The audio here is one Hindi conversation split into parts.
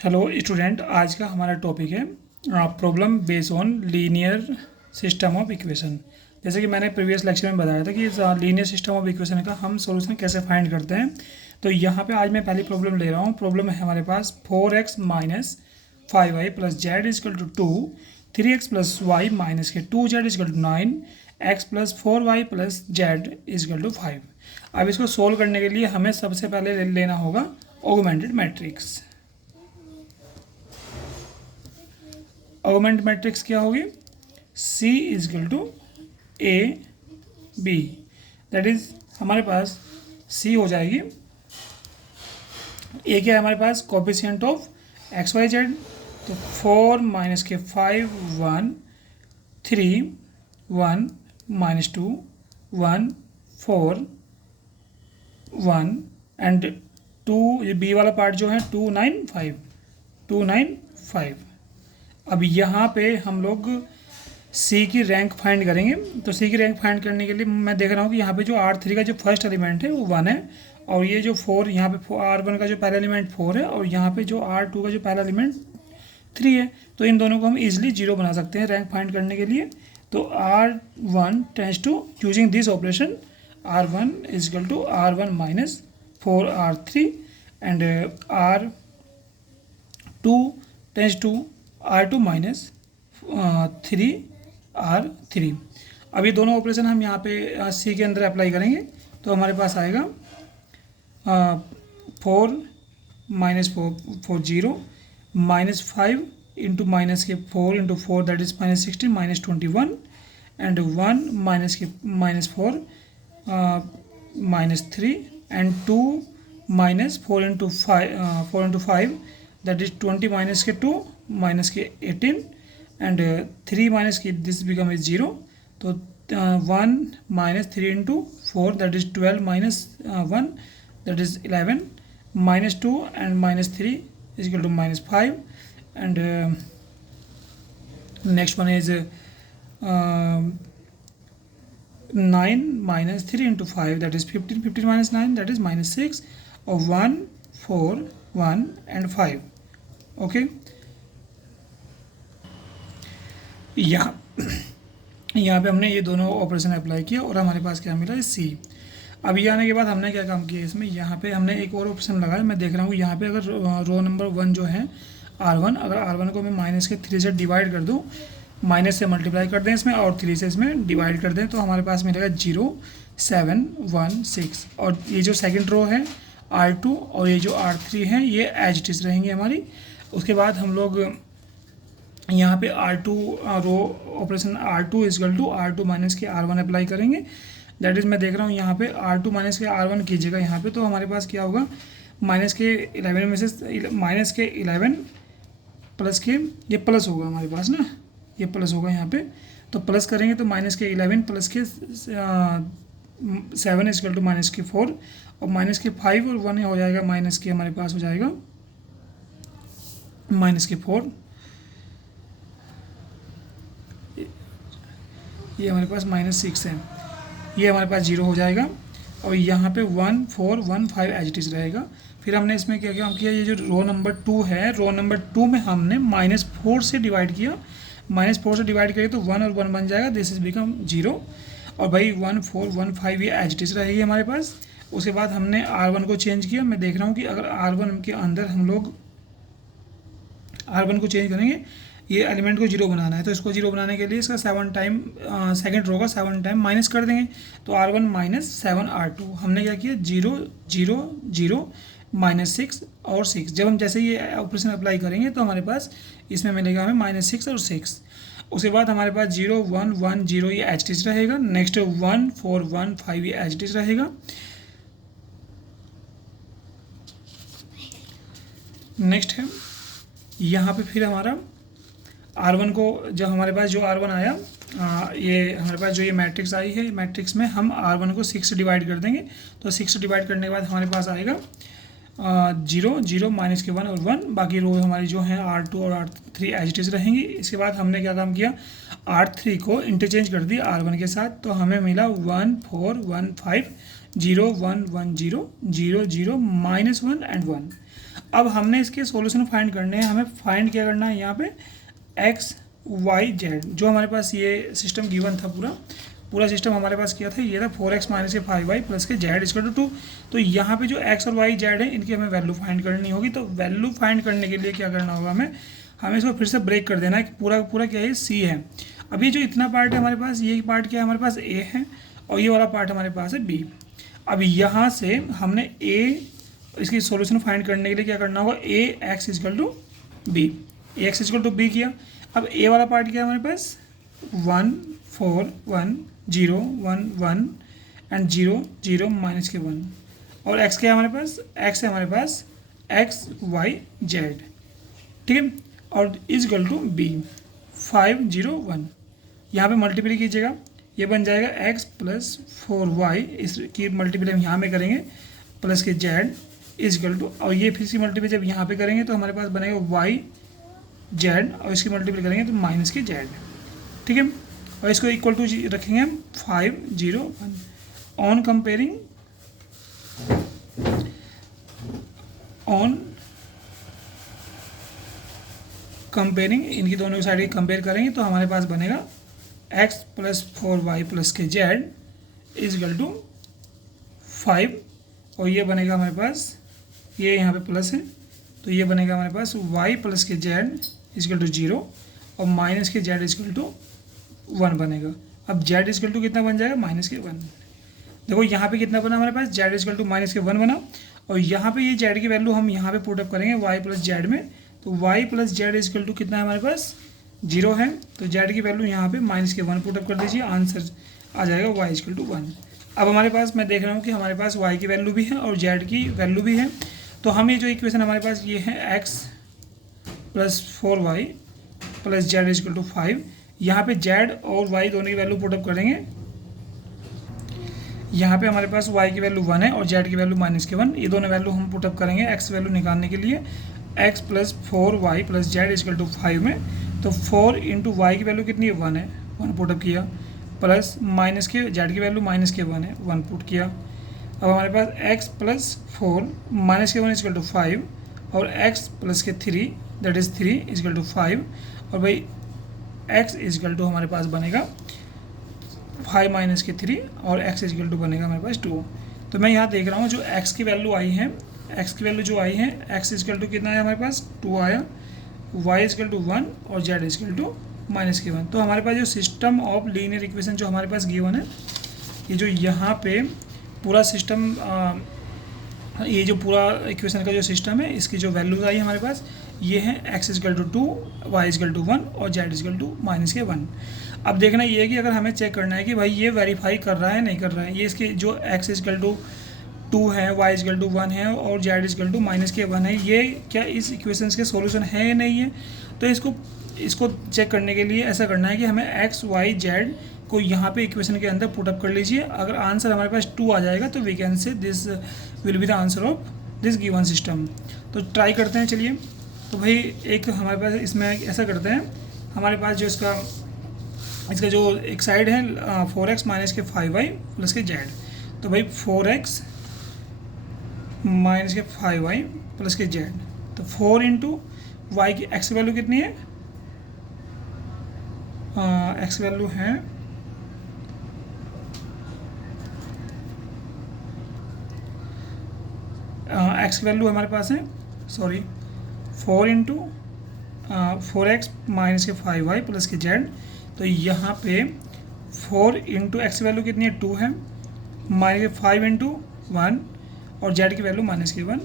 हेलो स्टूडेंट, आज का हमारा टॉपिक है problem based on linear system of equation. जैसे कि मैंने प्रीवियस लेक्चर में बताया था कि लीनियर सिस्टम ऑफ इक्वेशन का हम सॉल्यूशन कैसे फाइंड करते हैं। तो यहाँ पे आज मैं पहली प्रॉब्लम ले रहा हूँ। प्रॉब्लम है हमारे पास 4x minus 5y plus z equal to 2, 3x plus y minus के 2z equal to 9, x plus 4y plus z equal to 5। अब इसको सोल्व करने के लिए हमें सबसे पहले लेना होगा ऑगमेंटेड मैट्रिक्स। ऑगमेंट मैट्रिक्स क्या होगी? C equal to A B, that is हमारे पास C हो जाएगी। ए क्या है हमारे पास? Coefficient of x y z. तो 4 माइनस के 5 1 3 1 माइनस 2 1 4 1 एंड 2, ये बी वाला पार्ट जो है 2 9 5 2 9 5। अब यहाँ पे हम लोग C की रैंक फाइंड करेंगे। तो C की रैंक फाइंड करने के लिए मैं देख रहा हूँ कि यहाँ पे जो R3 का जो फर्स्ट एलिमेंट है वो 1 है, और ये जो 4 यहाँ पे R1 का जो पहला एलिमेंट 4 है, और यहाँ पे जो R2 का जो पहला एलिमेंट 3 है। तो इन दोनों को हम इजीली 0 बना सकते हैं रैंक फाइंड करने के लिए। तो R1 tends to using this operation, R1 equal to R1 minus 4R3 and R2 tends to R2 minus 3R3। अब ये दोनों ऑपरेशन हम यहाँ पे C के अंदर अप्लाई करेंगे। तो हमारे पास आएगा 4 माइनस 4 0 माइनस 5 इंटू माइनस के 4 into 4 that is minus 16 minus 21 and 1 minus के minus 4 minus 3 and 2 minus 4 into 5 that is 20 minus के 2 माइनस के 18 एंड 3 माइनस की दिस बिकम इज 0। तो 1 minus 3 into 4 that is 12 minus 1 that is 11 minus 2 and minus 3 is equal to minus 5 and next one is 9 minus 3 into 5 that is 15 15 minus 9 that is minus 6 और 1 4 1 एंड 5। ओके, यहाँ पे हमने ये दोनों ऑपरेशन अप्लाई किया और हमारे पास क्या मिला है? C। अब ये आने के बाद हमने क्या काम किया इसमें, यहाँ पे हमने एक और ऑप्शन लगाया। मैं देख रहा हूँ यहाँ पे अगर रो नंबर 1 जो है R1, अगर R1 को मैं माइनस के 3 से डिवाइड कर दूँ, माइनस से मल्टीप्लाई कर दें इसमें और 3 से इसमें डिवाइड कर दें, तो हमारे पास मिलेगा 0 7 1 6। और ये जो सेकेंड रो है R2 और ये जो R3 है ये एज इट इज रहेंगी हमारी। उसके बाद हम लोग यहाँ पे R2 row operation R2 equal to R2 minus के R1 अप्लाई करेंगे। दैट इज मैं देख रहा हूँ यहाँ पे R2 माइनस के R1 कीजिएगा यहाँ पे, तो हमारे पास क्या होगा? माइनस के 11 में से माइनस के 11 प्लस के ये प्लस होगा हमारे पास ना, ये प्लस होगा यहाँ पे। तो प्लस करेंगे तो माइनस के 11 प्लस के 7 इजकल टू माइनस के 4 और माइनस के 5 और 1 हो जाएगा माइनस के, हमारे पास हो जाएगा माइनस के 4। ये हमारे पास माइनस 6 है, ये हमारे पास 0 हो जाएगा। और यहाँ पे 1 4 1 5 एज इट इज रहेगा। फिर हमने इसमें क्या क्या किया, ये जो रो नंबर 2 है, रो नंबर 2 में हमने माइनस 4 से डिवाइड किया। माइनस 4 से डिवाइड करें तो 1 और 1 बन जाएगा, दिस इज बिकम 0। और भाई 1 4 1 5 ये एज इट इज रहेगी हमारे पास। उसके बाद हमने R1 को चेंज किया। मैं देख रहा हूँ कि अगर R1 के अंदर हम लोग R1 को चेंज करेंगे, ये एलिमेंट को 0 बनाना है, तो इसको 0 बनाने के लिए इसका 7 टाइम सेकेंड रो का 7 टाइम माइनस कर देंगे। तो R1 माइनस 7 R2 हमने क्या किया 0 0 0 माइनस 6 और 6। जब हम जैसे ये ऑपरेशन अप्लाई करेंगे तो हमारे पास इसमें मिलेगा हमें माइनस 6 और 6। उसके बाद हमारे पास 0 1 1 0 ये एच टी रहेगा। नेक्स्ट 1 4 1 5 ये एच टी रहेगा। नेक्स्ट है यहाँ पे फिर हमारा R1 को, जब हमारे पास जो R1 आया ये हमारे पास जो ये मैट्रिक्स आई है, मैट्रिक्स में हम R1 को 6 से डिवाइड कर देंगे। तो 6 से डिवाइड करने के बाद हमारे पास आएगा 0 0 माइनस के 1 और 1। बाकी रो हमारी जो है R2 और R3 एज इट इज रहेंगी। इसके बाद हमने क्या काम किया, R3 को इंटरचेंज कर दिया R1 के साथ। तो हमें मिला 1 4 1 5 0 1 1 0 0 0 -1 एंड 1। अब हमने इसके सॉल्यूशन फाइंड करने हैं, हमें फाइंड क्या करना है यहाँ पे एक्स वाई जेड, जो हमारे पास ये सिस्टम गिवन था, पूरा सिस्टम हमारे पास किया था, ये था 4x माइनस के 5y प्लस के जेड इक्वल टू 2। तो यहाँ पे जो x और y जेड है इनकी हमें वैल्यू फाइंड करनी होगी। तो वैल्यू फाइंड करने के लिए क्या करना होगा, हमें इसको फिर से ब्रेक कर देना है कि पूरा पूरा क्या है, c है। अब ये जो इतना पार्ट है हमारे पास, ये पार्ट क्या है हमारे पास a है, और ये वाला पार्ट हमारे पास है b। अब यहाँ से हमने a इसकी सॉल्यूशन फाइंड करने के लिए क्या करना होगा, a x equal to b, x equal to b किया। अब a वाला पार्ट क्या है हमारे पास 1 4 1 0 1 1 एंड 0 0 माइनस के 1, और x क्या है हमारे पास, x है हमारे पास x y z, ठीक है, और इज इक्वल टू b 5 0 1। यहाँ पे मल्टीप्लाई कीजिएगा, ये बन जाएगा x प्लस 4y, इसकी मल्टीप्लाई हम यहाँ में करेंगे प्लस के z इज इक्वल टू, और ये फिर इसकी मल्टीप्लाई जब यहाँ पे करेंगे तो हमारे पास बनेगा y z, और इसकी मल्टीप्लाई करेंगे तो माइनस के z, ठीक है, और इसको इक्वल टू रखेंगे हम 5 0 1। ऑन कंपेयरिंग इनकी दोनों साइड कंपेयर करेंगे तो हमारे पास बनेगा x प्लस 4y प्लस के z इज इक्वल टू 5, और ये बनेगा हमारे पास, ये यहाँ पे प्लस है तो ये बनेगा हमारे पास y प्लस के z इज इक्वल टू 0, और माइनस के z इज इक्वल टू 1 बनेगा। अब z इज इक्वल टू कितना बन जाएगा, माइनस के 1। देखो यहाँ पे कितना बना हमारे पास, z is equal to minus के 1 बना, और यहाँ पे ये z की वैल्यू हम यहाँ पे पुटअप करेंगे y प्लस z में, तो y plus z is equal to कितना है हमारे पास 0 है, तो z की वैल्यू यहाँ पे माइनस के 1 पुटअप कर दीजिए, आंसर आ जाएगा y इज इक्वल टू 1। अब हमारे पास मैं देख रहा हूँ कि हमारे पास y की वैल्यू भी है और z की वैल्यू भी है, तो हम ये जो इक्वेशन हमारे पास ये है x plus 4y plus z is equal to 5, यहाँ पे z और y दोनों की वैल्यू पुटअप करेंगे। यहाँ पे हमारे पास y की वैल्यू 1 है और z की वैल्यू माइनस के 1, ये दोनों वैल्यू हम पुटअप करेंगे x वैल्यू निकालने के लिए, x plus 4y plus z equal to 5 में, तो 4 इंटू वाई की वैल्यू कितनी है 1 है, 1 पुटअप किया, प्लस माइनस के z की वैल्यू माइनस के 1 है, 1 पुट किया। अब हमारे पास x प्लस 4 माइनस के 1 इक्वल टू 5, और x प्लस के 3 दैट इज़ 3 इक्वल टू 5, और भाई x इक्वल टू हमारे पास बनेगा 5 माइनस के 3, और x इक्वल टू बनेगा हमारे पास 2। तो मैं यहाँ देख रहा हूँ जो x की वैल्यू आई है, x की वैल्यू जो आई है, x इक्वल टू कितना है हमारे पास 2 आया, y इक्वल टू 1 और z इक्वल टू माइनस के 1। तो हमारे पास जो सिस्टम ऑफ लीनियर इक्वेशन जो हमारे पास गिवन है, ये जो यहाँ पे पूरा सिस्टम, ये जो पूरा इक्वेशन का जो सिस्टम है, इसकी जो वैल्यूज आई हमारे पास ये है x equal to 2, y equal to 1 और z इक्वल टू माइनस के 1। अब देखना ये है कि अगर हमें चेक करना है कि भाई ये वेरीफाई कर रहा है नहीं कर रहा है, ये इसके जो x इक्वल टू 2 है, y इक्वल टू 1 है और z इक्वल टू माइनस के 1 है, ये क्या इस इक्वेशंस के सॉल्यूशन है या नहीं है। तो इसको चेक करने के लिए ऐसा करना है कि हमें x y z को यहाँ पे इक्वेशन के अंदर पुटअप कर लीजिए। अगर आंसर हमारे पास 2 आ जाएगा तो we can say this will be the answer of this given system. तो ट्राई करते हैं, चलिए। तो भाई एक हमारे पास इसमें ऐसा करते हैं, हमारे पास जो इसका जो एक साइड है 4x माइनस के 5y प्लस के z, तो भाई 4x माइनस के 5y प्लस के z, तो 4 इंटू वाई की x की वैल्यू कितनी है, x की वैल्यू है x की वैल्यू हमारे पास है 4 इंटू 4x माइनस के 5y प्लस के z, तो यहाँ पे 4 इंटू एक्स की वैल्यू कितनी है 2 है, माइनस के 5 इंटू 1 और z की वैल्यू माइनस के 1,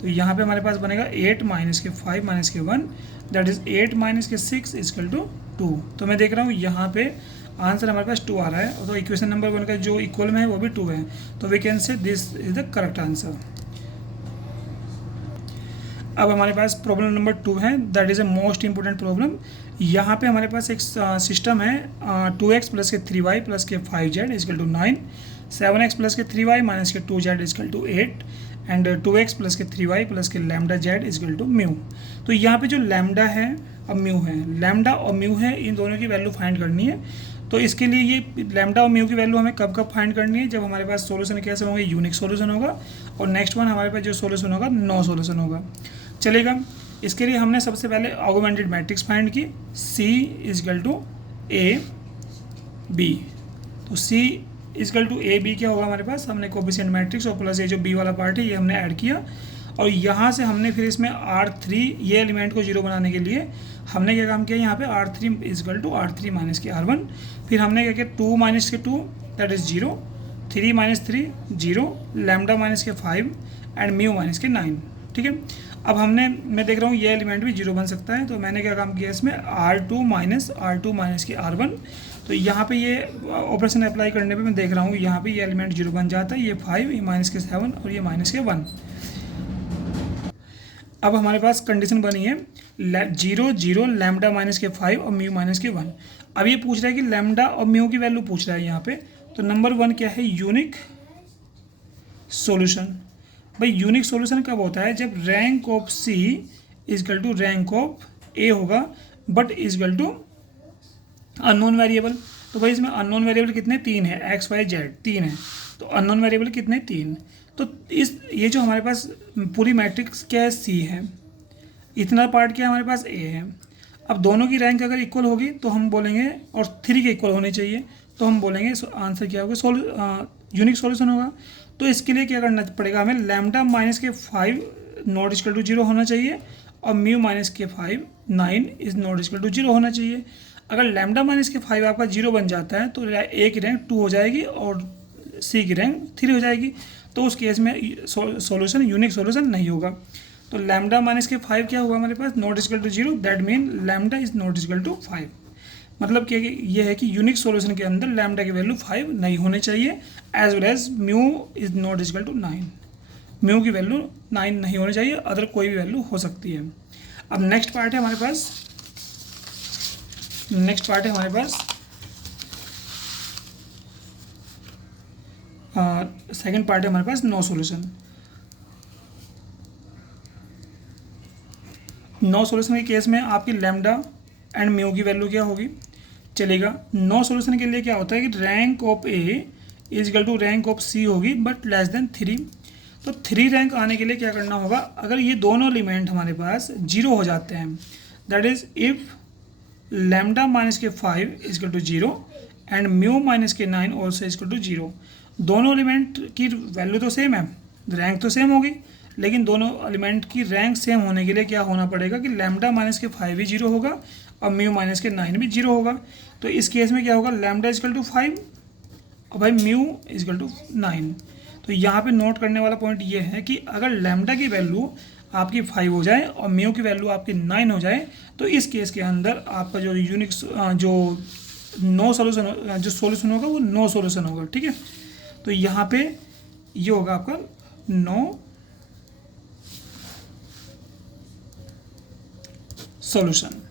तो यहाँ पे हमारे पास बनेगा 8 माइनस के 5 माइनस के 1 दैट इज़ 8 माइनस के 6 इक्वल टू 2। तो मैं देख रहा हूँ यहाँ पे आंसर हमारे पास 2 आ रहा है, तो इक्वेशन नंबर 1 का जो इक्वल में है वो भी 2 है, तो we can say this is the correct answer. अब हमारे पास प्रॉब्लम नंबर 2 है, that is a most important problem. यहाँ पे हमारे पास एक सिस्टम है 2x प्लस के 3y प्लस के 5z is equal to 9, 7x plus के 3y माइनस के 2z equal to 8 and 2x plus के 3y प्लस के lambda z equal to mu. तो यहाँ पे जो लैम्डा है और म्यू है, लैम्डा और म्यू है, इन दोनों की वैल्यू फाइंड करनी है। तो इसके लिए ये लैम्डा और म्यू की वैल्यू हमें कब फाइंड करनी है, जब हमारे पास सोल्यूशन कैसे होंगे, यूनिक सोल्यूशन होगा, और नेक्स्ट वन हमारे पास जो सोल्यूशन होगा नो सोल्यूशन होगा। चलेगा। इसके लिए हमने सबसे पहले ऑगमेंटेड मैट्रिक्स फाइंड की, C equal to A B. तो C equal to A B क्या होगा हमारे पास, हमने कोफिशिएंट मैट्रिक्स और प्लस ये जो बी वाला पार्ट है ये हमने ऐड किया, और यहाँ से हमने फिर इसमें R3 ये एलिमेंट को जीरो बनाने के लिए हमने क्या काम किया, यहाँ पे R3 is equal to R3 minus के R1, फिर हमने क्या किया 2 माइनस के 2 that is 0, 3 minus 3 0, lambda minus के 5 एंड म्यू माइनस के 9। ठीक है, अब मैं देख रहा हूँ ये एलिमेंट भी जीरो बन सकता है, तो मैंने क्या काम किया इसमें R2 माइनस के R1। तो यहाँ पे ये ऑपरेशन अप्लाई करने पे मैं देख रहा हूँ यहाँ पे ये एलिमेंट जीरो बन जाता है, ये 5, ये माइनस के 7 और ये माइनस के 1। अब हमारे पास कंडीशन बनी है 0 0 लैम्डा माइनस के 5 और म्यू माइनस के 1। अब ये पूछ रहा है कि लैम्डा और म्यू की वैल्यू पूछ रहा है यहाँ पे। तो नंबर 1 क्या है, यूनिक सॉल्यूशन। भाई यूनिक सॉल्यूशन कब होता है, जब rank of C equal to rank of A होगा but equal to unknown variable. तो भाई इसमें अननोन वेरिएबल कितने, 3 है, x y z 3 है, तो अननोन वेरिएबल कितने, 3। तो ये जो हमारे पास पूरी मैट्रिक्स क्या है, C है, इतना पार्ट क्या है हमारे पास, A है। अब दोनों की रैंक अगर इक्वल होगी तो हम बोलेंगे, और 3 के इक्वल होनी चाहिए, तो हम बोलेंगे आंसर क्या होगा, यूनिक सॉल्यूशन होगा। तो इसके लिए क्या करना पड़ेगा हमें, लैम्डा माइनस के 5 नॉट इक्वल टू 0 होना चाहिए, और म्यू माइनस के 5 9 इज नॉट इक्वल टू 0 होना चाहिए। अगर लैम्डा माइनस के 5 आपका 0 बन जाता है तो A की रैंक 2 हो जाएगी और C की रैंक 3 हो जाएगी, तो उस केस में सॉल्यूशन यूनिक सॉल्यूशन नहीं होगा। तो लैम्डा माइनस के 5 क्या हुआ हमारे पास, not equal to 0, that mean lambda is not equal to 5। मतलब कि ये है कि यूनिक सॉल्यूशन के अंदर लैम्डा की वैल्यू 5 नहीं होने चाहिए, as well as mu is not equal to 9, mu की वैल्यू 9 नहीं होनी चाहिए, अदर कोई भी वैल्यू हो सकती है। अब नेक्स्ट पार्ट है हमारे पास सेकंड पार्ट है हमारे पास नो सॉल्यूशन। नो सॉल्यूशन के केस में आपकी लैम्डा एंड म्यू की वैल्यू क्या होगी, चलेगा। नो सॉल्यूशन के लिए क्या होता है कि rank of A is equal to rank of C होगी बट लेस देन 3। तो 3 रैंक आने के लिए क्या करना होगा, अगर ये दोनों एलिमेंट हमारे पास 0 हो जाते हैं, that is if lambda minus के 5 is equal to 0 and mu minus के 9 ऑल्सो इज इक्वल टू 0। दोनों एलिमेंट की वैल्यू तो सेम है, रैंक तो सेम होगी, लेकिन दोनों एलिमेंट की रैंक सेम होने के लिए क्या होना पड़ेगा कि लैम्डा माइनस के 5 भी 0 होगा और म्यू माइनस के 9 भी 0 होगा। तो इस केस में क्या होगा, लैम्डा इजकल टू 5 और भाई म्यू इजकल टू 9। तो यहाँ पे नोट करने वाला पॉइंट ये है कि अगर लैम्डा की वैल्यू आपकी 5 हो जाए और म्यू की वैल्यू आपकी 9 हो जाए, तो इस केस के अंदर आपका जो यूनिक जो नो सॉल्यूशन जो सॉल्यूशन होगा वो नो सॉल्यूशन होगा। ठीक है, तो यहाँ पे ये होगा आपका नो सॉल्यूशन।